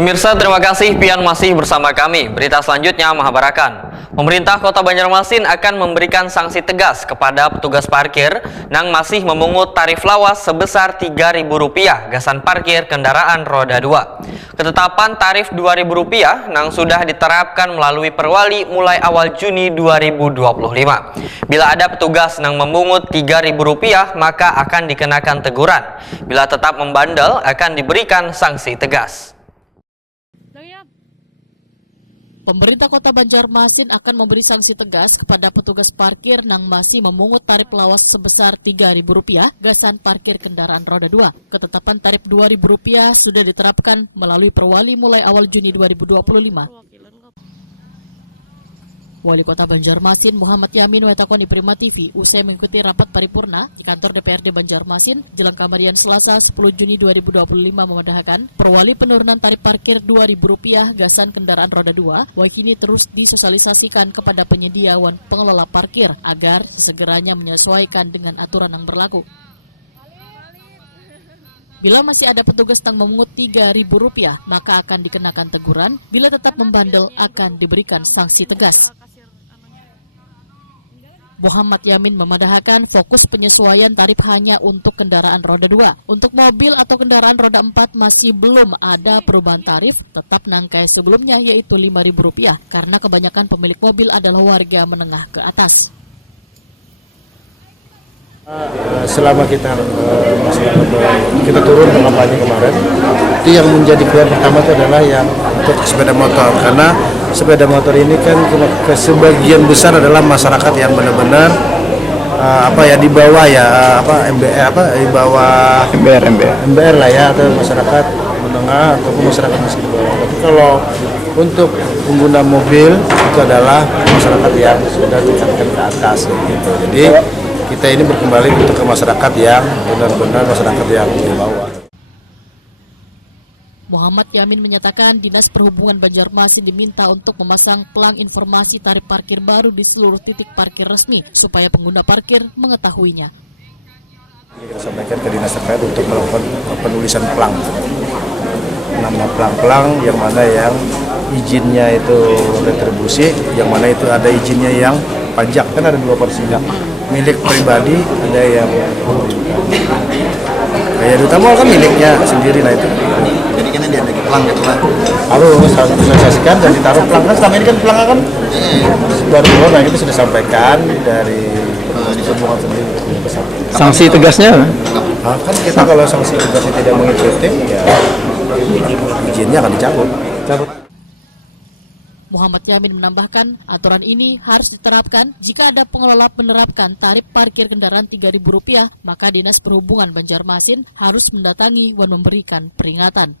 Pemirsa, terima kasih pian masih bersama kami. Berita selanjutnya mengabarkan, pemerintah Kota Banjarmasin akan memberikan sanksi tegas kepada petugas parkir yang masih memungut tarif lawas sebesar Rp3.000 gasan parkir kendaraan roda 2. Ketetapan tarif Rp2.000 yang sudah diterapkan melalui perwali mulai awal Juni 2025. Bila ada petugas yang memungut Rp3.000, maka akan dikenakan teguran. Bila tetap membandel, akan diberikan sanksi tegas. Pemerintah Kota Banjarmasin akan memberi sanksi tegas kepada petugas parkir yang masih memungut tarif lawas sebesar Rp3.000 gasan parkir kendaraan roda 2. Ketetapan tarif Rp2.000 sudah diterapkan melalui perwali mulai awal Juni 2025. Wali Kota Banjarmasin Muhammad Yamin wetakoni Prima TV usai mengikuti rapat paripurna di kantor DPRD Banjarmasin jelang kamarian Selasa 10 Juni 2025 memandahkan perwali penurunan tarif parkir Rp2.000 gasan kendaraan roda 2 kini terus disosialisasikan kepada penyedia wan pengelola parkir agar sesegeranya menyesuaikan dengan aturan yang berlaku. Bila masih ada petugas yang memungut Rp3.000, maka akan dikenakan teguran. Bila tetap membandel, akan diberikan sanksi tegas. Muhammad Yamin memadahkan fokus penyesuaian tarif hanya untuk kendaraan roda 2. Untuk mobil atau kendaraan roda 4 masih belum ada perubahan tarif, tetap nangkai sebelumnya yaitu Rp5.000 karena kebanyakan pemilik mobil adalah warga menengah ke atas. Selama kita turun ke kampanye kemarin, itu yang menjadi pilihan pertama itu adalah yang untuk sepeda motor, karena sepeda motor ini kan sebagian besar adalah masyarakat yang benar-benar di bawah di bawah MBR lah ya, atau masyarakat menengah ataupun masyarakat miskin bawah. Tapi kalau untuk pengguna mobil itu adalah masyarakat yang sudah tingkatkan ke atas gitu. Jadi kita ini berkembali untuk ke masyarakat yang benar-benar masyarakat yang di bawah. Muhammad Yamin menyatakan Dinas Perhubungan Banjarmasin diminta untuk memasang pelang informasi tarif parkir baru di seluruh titik parkir resmi supaya pengguna parkir mengetahuinya. Kita sampaikan ke dinas terkait untuk melakukan penulisan pelang. Nama pelang-pelang yang mana yang izinnya itu retribusi, yang mana itu ada izinnya yang pajak, kan ada dua porsinya. Milik pribadi, ada yang kayak Duta Mall kan miliknya sendiri, nah itu bikin aja ada pelang gitu lah. Harus sosialisasikan dan ditaruh pelang, kan selama ini kan pelang kan baru, nah kita sudah sampaikan dari perhubungan sendiri. Sanksi tegasnya? Nah, kan kita kalau sanksi tegasnya tidak mengikuti, ya izinnya akan dicabut. Muhammad Yamin menambahkan, aturan ini harus diterapkan jika ada pengelola menerapkan tarif parkir kendaraan Rp3.000, maka Dinas Perhubungan Banjarmasin harus mendatangi dan memberikan peringatan.